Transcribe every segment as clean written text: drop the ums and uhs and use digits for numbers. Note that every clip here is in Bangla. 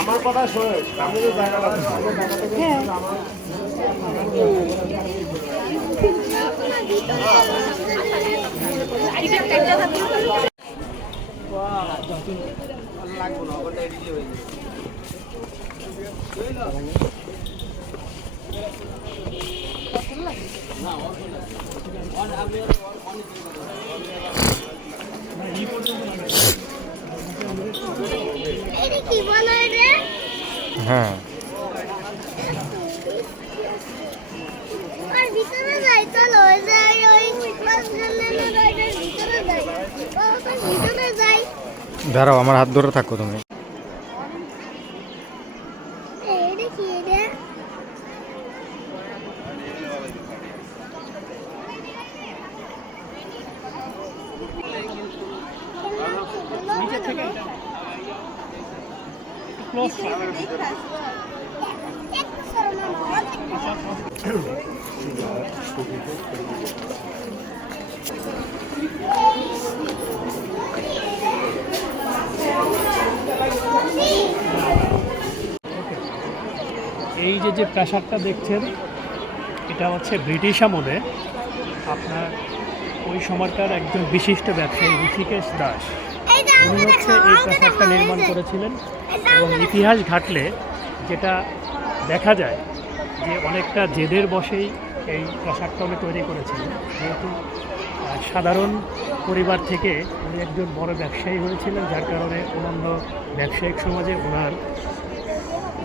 আমার কথা শোনো, আমি তো জায়গা হ্যাঁ দাঁড়াও, আমার হাত ধরে থাকো তুমি। এই যে প্রাসাদটা দেখছেন, এটা হচ্ছে ব্রিটিশ আমলে আপনার ওই সময়কার একজন বিশিষ্ট ব্যবসায়ী ঋষিকেশ দাস, উনি হচ্ছে এই প্রাসাদটা নির্মাণ করেছিলেন। এবং ইতিহাস ঘাটলে যেটা দেখা যায় যে অনেকটা জেদের বশেই এই প্রাসাদটা উনি তৈরি করেছিলেন, যেহেতু সাধারণ পরিবার থেকে উনি একজন বড় ব্যবসায়ী হয়েছিলেন, যার কারণে অন্যান্য ব্যবসায়িক সমাজে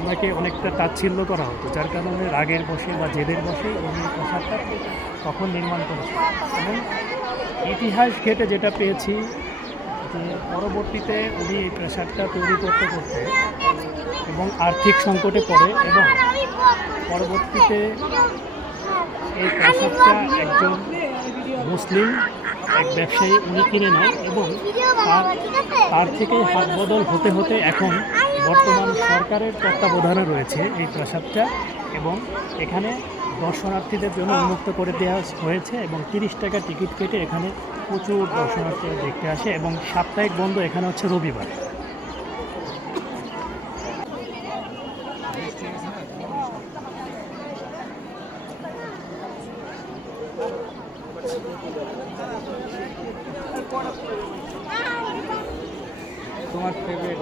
ওনাকে অনেকটা তাচ্ছিল্য করা হতো, যার কারণে রাগের বশে বা জেদের বশে উনি প্রাসাদটা তখন নির্মাণ করেছেন। এবং ইতিহাস ঘেটে যেটা পেয়েছি যে পরবর্তীতে উনি এই প্রাসাদটা তৈরি করতে এবং আর্থিক সংকটে পড়ে, এবং পরবর্তীতে এই প্রাসাদটা একজন মুসলিম এক ব্যবসায়ী উনি কিনে নেয়, এবং তার থেকেই হাত বদল হতে হতে এখন বর্তমান সরকারের তত্ত্বাবধানে রয়েছে এই প্রাসাদটা। এবং এখানে দর্শনার্থীদের জন্য উন্মুক্ত করে দেওয়া হয়েছে, এবং 30 টাকা টিকিট কেটে এখানে প্রচুর দর্শনার্থীরা দেখতে আসে, এবং সাপ্তাহিক বন্ধ এখানে হচ্ছে রবিবার। তোমার ফেভারিট